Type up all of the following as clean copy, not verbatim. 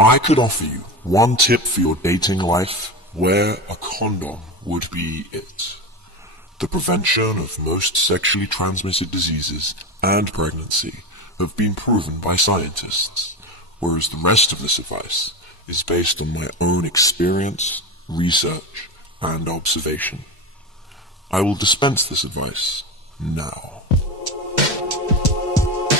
I could offer you one tip for your dating life, wear a condom would be it. The prevention of most sexually transmitted diseases and pregnancy have been proven by scientists, whereas the rest of this advice is based on my own experience, research, and observation. I will dispense this advice now.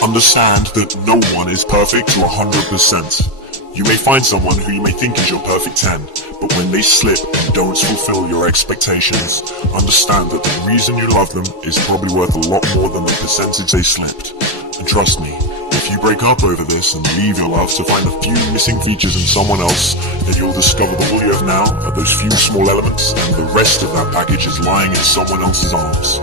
Understand that no one is perfect to 100%. You may find someone who you may think is your perfect 10, but when they slip and don't fulfill your expectations, understand that the reason you love them is probably worth a lot more than the percentage they slipped. And trust me, if you break up over this and leave your love to find a few missing features in someone else, then you'll discover that all you have now are those few small elements, and the rest of that package is lying in someone else's arms.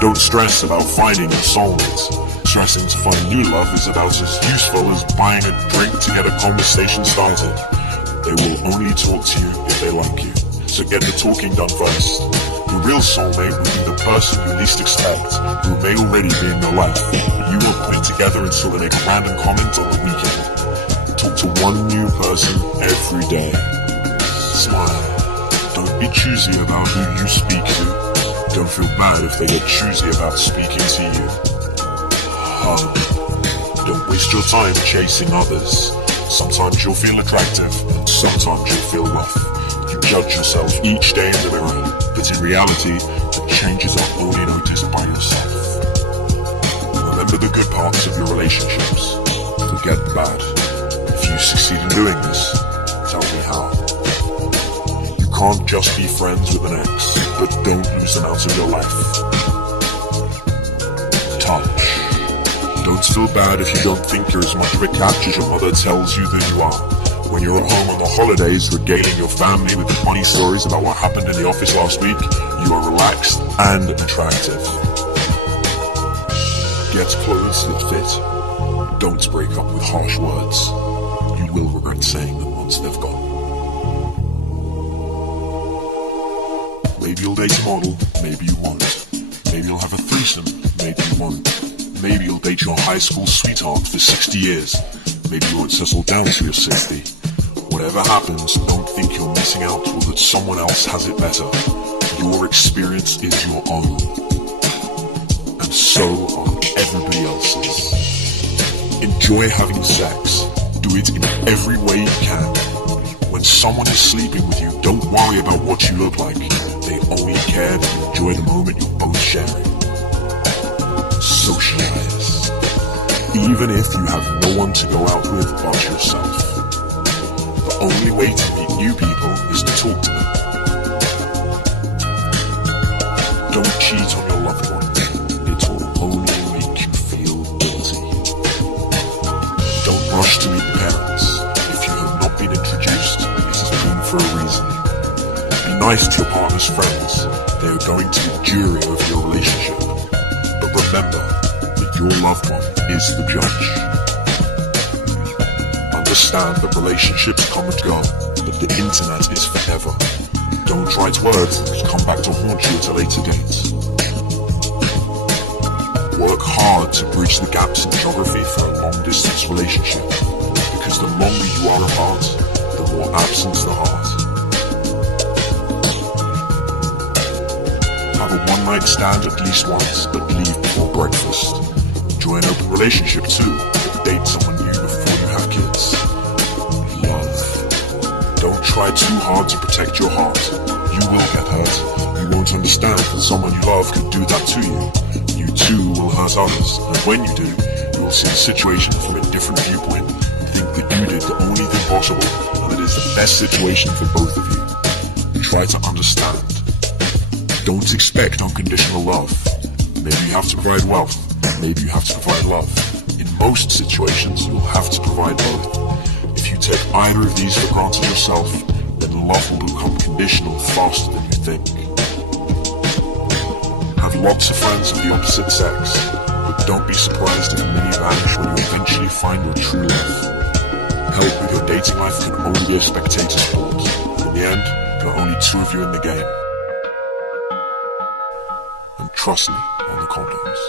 Don't stress about finding your soulmate. Stressing to find new love is about as useful as buying a drink to get a conversation started. They will only talk to you if they like you, so get the talking done first. The real soulmate will be the person you least expect, who may already be in your life. You will put it together until they make a random comment on the weekend. Talk to one new person every day. Smile. Don't be choosy about who you speak to. Don't feel bad if they get choosy about speaking to you. Don't waste your time chasing others. Sometimes you'll feel attractive, and sometimes you'll feel rough. You judge yourself each day in the mirror, but in reality, the changes are only noticed by yourself. Remember the good parts of your relationships. Forget the bad. If you succeed in doing this, tell me how. You can't just be friends with an ex, but don't lose them out of your life. Touch. Don't feel bad if you don't think you're as much of a catch as your mother tells you that you are. When you're at home on the holidays regaling your family with funny stories about what happened in the office last week, you are relaxed and attractive. Get clothes that fit. Don't break up with harsh words. You will regret saying them once they've gone. Maybe you'll date a model, maybe you won't. Maybe you'll have a threesome, maybe you won't. Maybe you'll date your high school sweetheart for 60 years. Maybe you won't settle down till you're 60. Whatever happens, don't think you're missing out or that someone else has it better. Your experience is your own. And so are everybody else's. Enjoy having sex. Do it in every way you can. When someone is sleeping with you, don't worry about what you look like. They only care to enjoy the moment you're both sharing. Socialize. Even if you have no one to go out with but yourself. The only way to meet new people is to talk to them. Don't cheat on your loved one. It will only make you feel guilty. Don't rush to meet the parents. If you have not been introduced, it has been for a reason. Be nice to your partner's friends. They are going to be the jury of your relationship. But remember, your loved one is the judge. Understand that relationships come and go, but the internet is forever. Don't write words that come back to haunt you at a later date. Work hard to bridge the gaps in geography for a long-distance relationship, because the longer you are apart, the more absence the heart. Have a one-night stand at least once, but leave before breakfast. Enjoy an open relationship too, but date someone new before you have kids. Love. Don't try too hard to protect your heart. You will get hurt. You won't understand that someone you love could do that to you. You too will hurt others, and when you do, you will see the situation from a different viewpoint and think that you did the only thing possible, and that it is the best situation for both of you. Try to understand. Don't expect unconditional love. Maybe you have to provide wealth. Maybe you have to provide love. In most situations, you'll have to provide both. If you take either of these for granted yourself, then love will become conditional faster than you think. Have lots of friends of the opposite sex, but don't be surprised if many vanish when you eventually find your true love. Help with your dating life can only be a spectator sport. In the end, there are only two of you in the game. And trust me on the condoms.